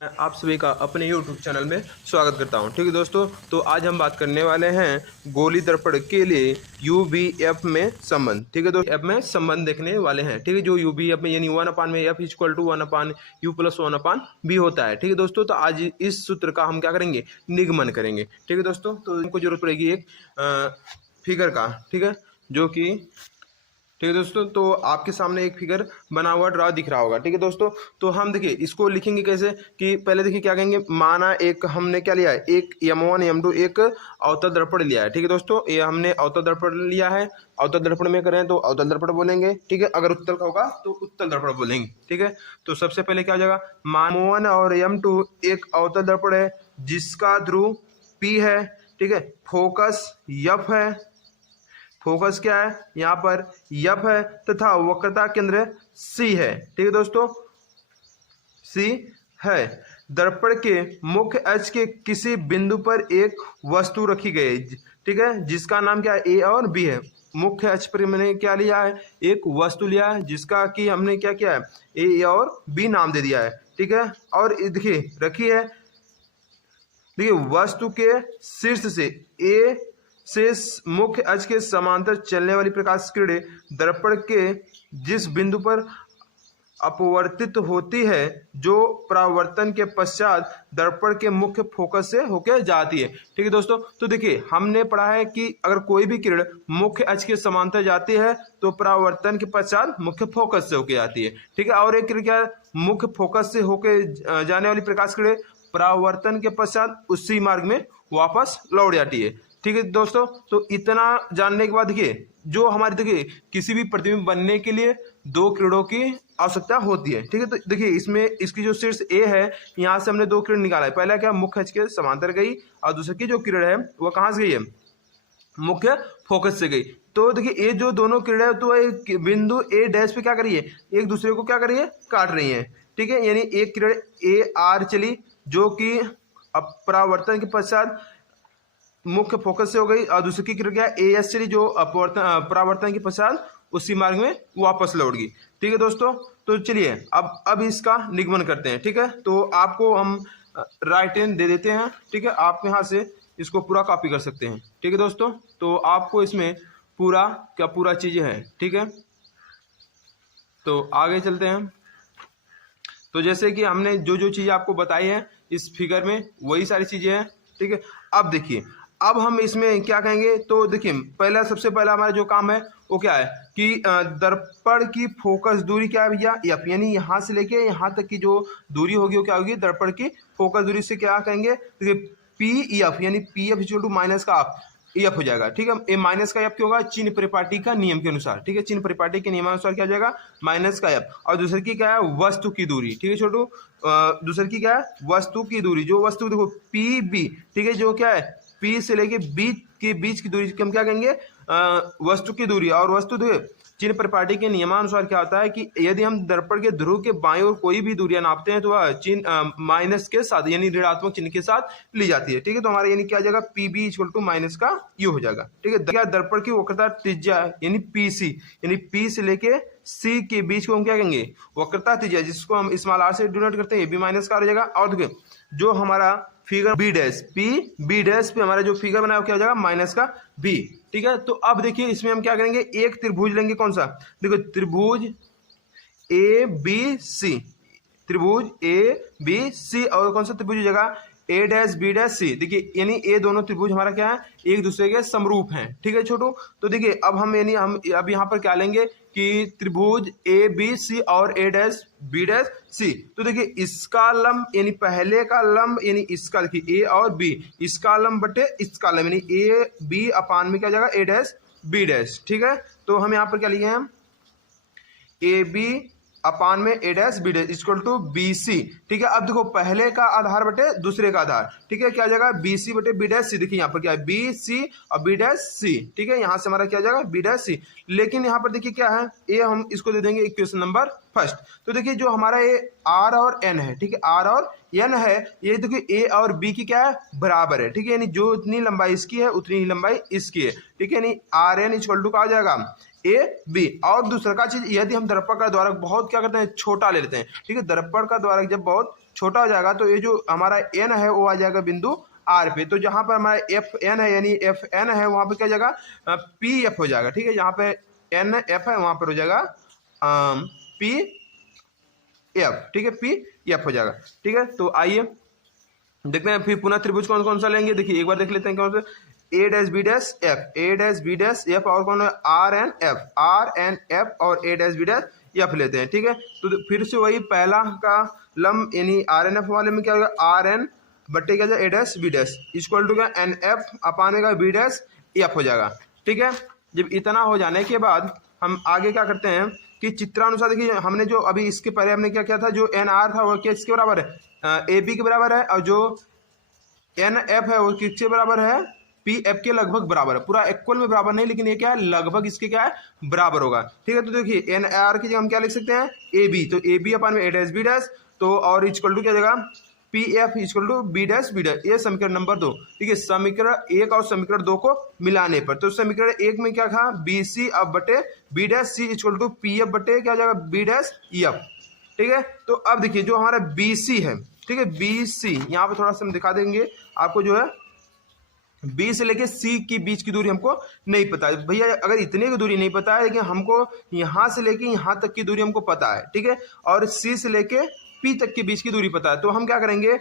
मैं आप सभी का अपने YouTube चैनल में स्वागत करता हूं। ठीक है दोस्तों, तो आज हम बात करने वाले हैं गोली दर्पण के लिए UVF में संबंध। ठीक है दोस्तों, एफ में संबंध देखने वाले हैं। ठीक है, जो UVF में यानी 1 में F इक्वल टू 1/U+1/B होता है। ठीक है दोस्तों, तो आज इस सूत्र का हम क्या करेंगे, निगमन करेंगे। ठीक है दोस्तों, तो हमको जरूरत पड़ेगी एक फिगर का। ठीक है, जो कि ठीक है दोस्तों, तो आपके सामने एक फिगर बना हुआ ड्रा दिख रहा होगा। ठीक है दोस्तों, तो हम देखिए इसको लिखेंगे कैसे कि पहले देखिए क्या कहेंगे, माना एक हमने क्या लिया है, एक M1 M2 एक अवतल दर्पण लिया है। ठीक है दोस्तों, ये हमने अवतल दर्पण लिया है। अवतल दर्पण में करें तो अवतल दर्पण बोलेंगे। ठीक है, अगर उत्तल का होगा तो उत्तल दर्पण बोलेंगे। ठीक है, तो सबसे पहले क्या हो जाएगा, मान M1 और M2 एक अवतल दर्पण है जिसका ध्रुव P है। ठीक है, फोकस F है। फोकस क्या है यहाँ पर, F है, तथा वक्रता केंद्र C है। ठीक है दोस्तों, C है। दर्पण के मुख्य अक्ष के किसी बिंदु पर एक वस्तु रखी गई है। ठीक है, जिसका नाम क्या है, A और B है। मुख्य अक्ष पर मैंने क्या लिया है, एक वस्तु लिया है जिसका कि हमने क्या किया है, A और B नाम दे दिया है। ठीक है, और देखिए रखी है, देखिए वस्तु के शीर्ष से A से मुख्य अक्ष के समांतर चलने वाली प्रकाश किरणें दर्पण के जिस बिंदु पर अपवर्तित होती है, जो परावर्तन के पश्चात दर्पण के मुख्य फोकस से होकर जाती है। ठीक है दोस्तों, तो देखिए हमने पढ़ा है कि अगर कोई भी किरण मुख्य अक्ष के समांतर जाती है तो परावर्तन के पश्चात मुख्य फोकस से होकर जाती है। ठीक है, और एक किरण क्या है, मुख्य फोकस से होकर जाने वाली प्रकाश किरण परावर्तन के पश्चात उसी मार्ग में वापस लौट जाती है। ठीक है दोस्तों, तो इतना जानने के बाद देखिए जो हमारे देखिए किसी भी प्रतिबिंब बनने के लिए दो किरणों की आवश्यकता होती है। ठीक है, तो देखिए इसमें इसकी जो शीर्ष A है, यहाँ से हमने दो किरण निकाला है। पहला क्या, मुख्य अक्ष के समांतर गई, और दूसरी की जो किरण है वो कहाँ से गई है, मुख्य फोकस से गई। तो देखिए ये जो दोनों किरण है तो एक बिंदु A डैश पे क्या करी है, एक दूसरे को क्या करी है, काट रही है। ठीक है, यानी एक किरण AR चली जो कि परावर्तन के पश्चात मुख्य फोकस से हो गई, और दूसरी की किरण क्या AS चली जो परावर्तन के पश्चात उसी मार्ग में वापस लौट गई। ठीक है दोस्तों, तो चलिए अब इसका निगमन करते हैं। ठीक है, तो आपको हम राइट हैंड दे देते हैं। ठीक है, आप यहाँ से इसको पूरा कॉपी कर सकते हैं। ठीक है दोस्तों, तो आपको इसमें पूरा क्या पूरा चीजें हैं। ठीक है, तो आगे चलते हैं। तो जैसे कि हमने जो जो चीजें आपको बताई है इस फिगर में वही सारी चीजें हैं। ठीक है, अब देखिए अब हम इसमें क्या कहेंगे, तो देखिए पहला सबसे पहला हमारा जो काम है वो क्या है कि दर्पण की फोकस दूरी क्या है भैया, F, यानी यहाँ से लेके यहाँ तक की जो दूरी होगी वो क्या होगी, दर्पण की फोकस दूरी से क्या कहेंगे, देखिए PF यानी PF इक्वल टू माइनस का F हो जाएगा। ठीक है, ये माइनस का F क्यों होगा, चिन्ह परिपाटी का नियम के अनुसार। ठीक है, चिन्ह परिपाटी के नियमानुसार क्या हो जाएगा, माइनस का F। और दूसरी की क्या है, वस्तु की दूरी। ठीक है छोटू, दूसरी की क्या है, वस्तु की दूरी। जो वस्तु देखो PB, ठीक है, जो क्या है P से लेके B के बीच की दूरी हम क्या कहेंगे, वस्तु की दूरी। और वस्तु चिन्ह परिपाटी के नियमानुसार क्या होता है कि यदि हम दर्पण के ध्रुव के बाईं ओर कोई भी दूरियां नापते हैं तो वह चिन्ह माइनस के साथ यानी ऋणात्मक चिन्ह के साथ ली जाती है। ठीक है, तो हमारा यानी क्या आ जाएगा, PB इक्वल टू माइनस का U हो जाएगा। ठीक है, क्या दर्पण की वक्रता त्रिज्या यानी PC, यानी P से लेके C के बीच को हम क्या कहेंगे, वक्रता त्रिज्या, जिसको हम स्मॉल r से डिनोट करते हैं, ये भी माइनस का हो जाएगा। और देखिए जो हमारा figure B dash B dash पे हमारा जो फिगर बना है वो क्या हो जाएगा, माइनस का B। ठीक है, तो अब देखिए इसमें हम क्या करेंगे, एक त्रिभुज लेंगे, कौन सा, देखो त्रिभुज ABC, त्रिभुज ABC, और कौन सा त्रिभुज हो जाएगा, A dash B dash C। देखिए यानी ये दोनों त्रिभुज हमारा क्या है, एक दूसरे के समरूप हैं। ठीक है छोटू, तो देखिए अब हम यानी हम अब यहाँ पर क्या लेंगे कि त्रिभुज ABC और A dash B dash C। तो देखिए इसका लंब यानी पहले का लंब यानी इसका, देखिए A और B, इसका लंब बटे इसका लंब यानी AB अपान में क्या जाएगा, A डैश B डैश। ठीक है, तो हम यहाँ पर क्या लिए हैं, AB अपान में A dash B dash equal to BC। ठीक है, अब देखो पहले का आधार बटे दूसरे का आधार। ठीक है, क्या जाएगा, BC बटे B डैश C। देखिए यहाँ पर क्या है, BC और B डैश C। ठीक है, यहाँ से हमारा क्या जाएगा, B डैश C। लेकिन यहाँ पर देखिए क्या है, ये हम इसको दे देंगे इक्वेशन नंबर फर्स्ट। तो देखिए जो हमारा ये R और N है, ठीक है, R और N है, ये देखिए A और B की क्या है, बराबर है। ठीक है, यानी जो इतनी लंबाई इसकी है उतनी ही लंबाई इसकी है। ठीक है, यानी RN इक्वल टू क्या आ जाएगा, ए बी। और दूसरा का चीज, यदि हम दर्पण का द्वारक बहुत क्या करते हैं, छोटा ले लेते हैं, ठीक है, दर्पण का द्वारक जब बहुत छोटा हो जाएगा तो ये जो हमारा एन है वो आ जाएगा बिंदु आर पे। तो जहां पर हमारा एफ एन है यानी एफ एन है वहां पे क्या जाएगा, पी एफ हो जाएगा, ठीक है, जहां पे एन एफ है वहां पर हो जाएगा पी एफ, ठीक है, पी एफ हो जाएगा, ठीक है। तो आइए देखते हैं फिर पुनः त्रिभुज कौन कौन सा लेंगे। देखिए एक बार देख लेते हैं कौन सा, A dash B dash F, A dash B dash F, और कौन है R N F, R N F और A dash B dash F लेते हैं, ठीक है। तो फिर से वही पहला का लंब यानी आर एन एफ वाले में क्या होगा, आर एन बट्टे क्या जाए A dash B dash equal to क्या एन एफ अपाने का बी डैश एफ हो जाएगा, ठीक है। जब इतना हो जाने के बाद हम आगे क्या करते हैं कि चित्रानुसार देखिए हमने जो अभी इसके पहले हमने क्या किया था, जो एन आर था वो क्या इसके बराबर है, ए बी के बराबर है, और जो एन एफ है वो किसके बराबर है, पी एफ के लगभग बराबर है, पूरा इक्वल में बराबर नहीं लेकिन ये क्या है लगभग इसके क्या है बराबर होगा, ठीक है। तो देखिए एन आर की जगह हम क्या लिख सकते हैं, ए बी, तो ए बी अपान में ए डैश बी डैश, तो और इक्वल टू क्या जगह P F equal to B dash B dash, ये समीकरण नंबर 2, ठीक है। समीकरण 1 और समीकरण 2 को मिलाने पर, तो समीकरण 1 में क्या था, बी सी अब बटे B dash C equal to P F बटे क्या जाएगा बी डैश एफ, ठीक है। तो अब देखिए जो हमारा बी सी है, ठीक है, बी सी यहाँ पे थोड़ा सा हम दिखा देंगे आपको, जो है बी से लेके सी की बीच की दूरी हमको नहीं पता है भैया, अगर इतने की दूरी नहीं पता है लेकिन हमको यहाँ से लेके यहाँ तक की दूरी हमको पता है, ठीक है, और सी से लेके पी तक के बीच की दूरी पता है, तो हम क्या करेंगे,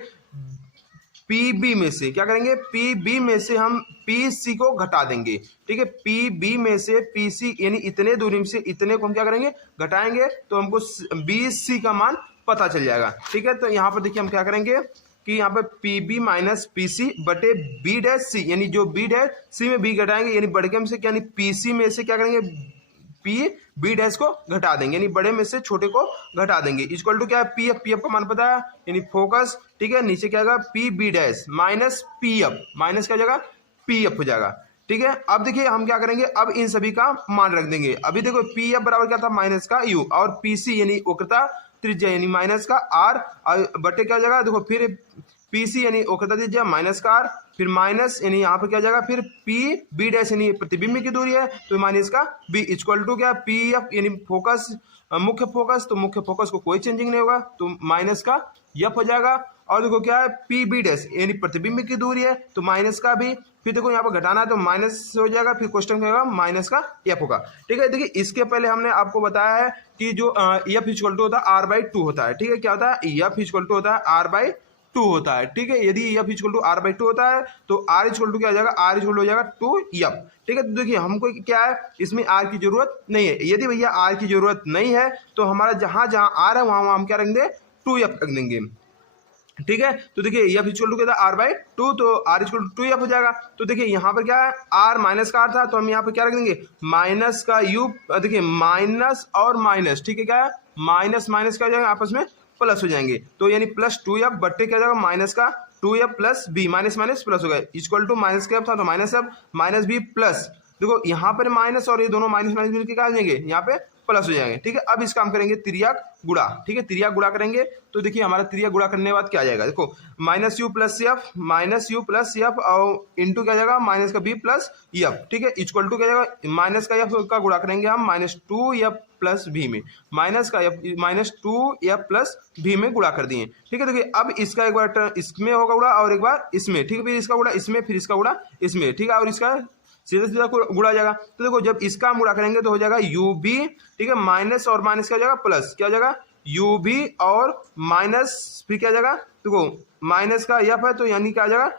पी बी में से क्या करेंगे, पी बी में से हम पी सी को घटा देंगे, ठीक है, पी बी में से पी सी यानी इतने दूरी से इतने को हम क्या करेंगे घटाएंगे, तो हमको बी सी का मान पता चल जाएगा, ठीक है। तो यहाँ पर देखिए हम क्या करेंगे कि यहाँ पे P B minus P C बटे बी डैश सी, यानी जो बी डैश सी में बी घटाएंगे यानी बड़े में से यानी पी सी में से क्या करेंगे, पी बी डैश को घटा देंगे यानी बड़े में से छोटे को घटा देंगे, इक्वल टू क्या है पी एफ का मान पता है यानी फोकस, ठीक है, नीचे क्या आएगा P B dash minus P F, minus क्या जाएगा पी एफ हो जाएगा, ठीक है। अब देखिए हम क्या करेंगे, अब इन सभी का मान रख देंगे। अभी देखो पी एफ बराबर क्या था, माइनस का यू, और पी सी यानी वक्रता त्रिज्या यानी माइनस का आर, बटे क्या जाएगा, देखो फिर पी सी यानी वक्रता त्रिज्या माइनस का आर, फिर माइनस यानी यहाँ पर क्या जाएगा, फिर पी बी डैश यानी प्रतिबिंब की दूरी है तो माइनस का बी इक्वल टू क्या पी एफ यानी फोकस मुख्य फोकस, तो मुख्य फोकस को कोई चेंजिंग नहीं होगा तो माइनस का एफ हो जाएगा, और देखो क्या है पी बी डैश यानी प्रतिबिंब की दूरी है तो माइनस का भी, फिर देखो यहाँ पर घटाना है तो माइनस हो जाएगा, फिर क्वेश्चन क्या होगा माइनस का एफ होगा, ठीक है। देखिए इसके पहले हमने आपको बताया है कि जो एफ इक्वल टू होता है आर बाई 2 होता है, ठीक है, क्या होता है एफ इक्वल टू होता है आर बाई 2 होता है, ठीक है। यदि F equal to R by 2 होता है तो आर इक्वल टू क्या हो जाएगा, आर इक्वल हो जाएगा 2 एफ, ठीक है। तो देखिए हमको क्या है, इसमें आर की जरूरत नहीं है, यदि भैया आर की जरूरत नहीं है तो हमारा जहां जहां आर है वहां हम क्या रख देंगे 2 एफ रख देंगे, ठीक है। तो देखिए एफ इक्वल टू क्या था आर बाई 2, तो आर इक्वल टू 2 एफ हो जाएगा। तो देखिए यहाँ पर क्या है आर माइनस का आर था तो हम यहाँ पर क्या रख देंगे माइनस का यू, देखिए माइनस और माइनस, ठीक है, क्या है माइनस माइनस क्या हो जाएगा आपस में प्लस हो जाएंगे, तो यानी प्लस 2 एफ बट्टे क्या जाएगा माइनस का 2 F plus B, minus minus plus हो गया इक्वल टू माइनस का एफ था तो minus F minus B plus, देखो यहाँ पर माइनस और ये दोनों माइनस माइनस मिलकर क्या आ जाएंगे यहाँ पे प्लस हो जाएंगे, ठीक है। अब इस काम करेंगे तिर्यक गुणा, ठीक है, तिर्यक गुणा करेंगे तो देखिए हमारा तिर्यक गुणा करने के बाद क्या आ जाएगा, देखो माइनस यू प्लस एफ और इंटू क्या जाएगा माइनस का बी प्लस एफ, ठीक है, इक्वल टू क्या जाएगा माइनस का एफ का गुणा करेंगे हम माइनस 2 एफ प्लस भी में, माइनस का एफ माइनस 2 एफ प्लस भी में गुणा कर दिए, ठीक है। देखिए अब इसका एक बार इसमें होगा गुणा और एक बार इसमें, ठीक है, फिर इसका गुणा इसमें फिर इसका गुणा इसमें, ठीक है, और इसका सीधा सीधा गुणा जाएगा। तो देखो जब इसका गुणा करेंगे तो हो जाएगा यू बी, ठीक है, माइनस और माइनस क्या हो जाएगा प्लस, क्या हो जाएगा यू बी और माइनस फिर क्या जाएगा, देखो माइनस का एफ है तो यानी क्या आ जाएगा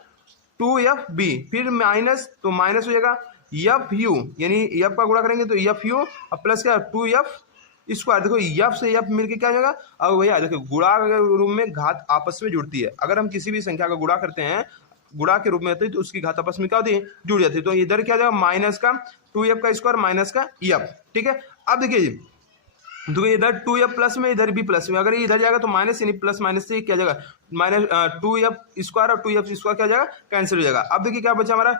2 एफ बी, फिर माइनस तो माइनस हो जाएगा एफ यू यानी एफ का गुणा करेंगे तो एफ यू और प्लस क्या 2 एफ स्क्वायर, देखो एफ से एफ मिलकर क्या हो जाएगा, अब भैया देखो गुणा के रूप में घात आपस में जुड़ती है, अगर हम किसी भी संख्या का गुणा करते हैं गुणा के रूप में होती है तो उसकी घात आपस में क्या होती है जुड़ जाती है, तो इधर क्या जाएगा माइनस का 2 एफ का स्क्वायर माइनस का एफ, ठीक है। अब देखिए इधर 2 एफ प्लस में इधर भी प्लस में, अगर इधर जाएगा तो माइनस यानी प्लस माइनस से क्या जाएगा माइनस 2 एफ स्क्वायर और 2 एफ स्क्वायर क्या जाएगा कैंसिल हो जाएगा। अब देखिए क्या बचा हमारा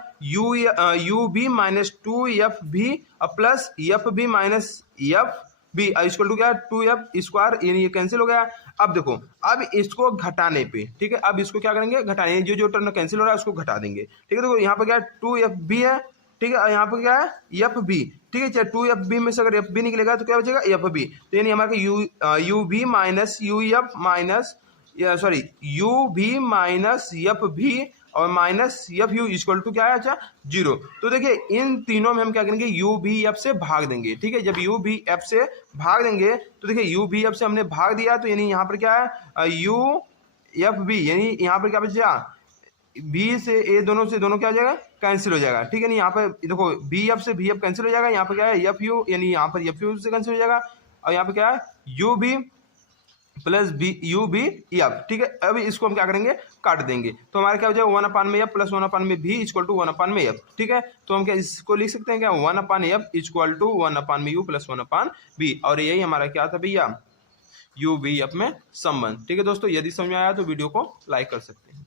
यू बी माइनस 2 एफ भी plus F B minus F B equal to क्या 2 एफ स्क्वायर यानी ये कैंसिल हो गया। अब देखो अब इसको घटाने पे, ठीक है, अब इसको क्या करेंगे घटाने, जो जो टर्म कैंसिल हो रहा है उसको घटा देंगे, ठीक है। देखो यहाँ पर क्या 2 एफ बी है ठीक है। यहाँ पर क्या है एफ बी, ठीक है। चाहे 2FB में से अगर एफ बी निकलेगा तो क्या बचेगा एफ बी, तो यानी हमारे U B minus U F minus sorry U भी माइनस एफ भी और minus F U equal to क्या है, अच्छा 0। तो देखिए इन तीनों में हम क्या करेंगे यू भी एफ से भाग देंगे, ठीक है। जब यू भी एफ से भाग देंगे तो देखिए यू भी एफ से हमने भाग दिया तो यानी यहाँ पर क्या है यू एफ बी, यानी यहाँ पर क्या बचेगा बी से ए, दोनों से दोनों क्या हो जाएगा कैंसिल हो जाएगा, ठीक है। नहीं यहाँ पर देखो बी एफ से बी एफ कैंसिल हो जाएगा, यहाँ पर क्या है एफ यू, यानी यहाँ पर एफ यू से कैंसिल हो जाएगा और यहाँ पर क्या है U B plus B U B F, ठीक है। अब इसको हम क्या करेंगे काट देंगे तो हमारा क्या हो जाएगा 1/में एफ प्लस 1/में भी इक्वल टू 1/में एफ, ठीक है। तो हम क्या इसको लिख सकते हैं क्या 1/एफ इक्वल टू 1/में यू प्लस 1/बी, और यही हमारा क्या था भैया यू बी एफ में संबंध, ठीक है दोस्तों। यदि समझ में आया तो वीडियो को लाइक कर सकते हैं।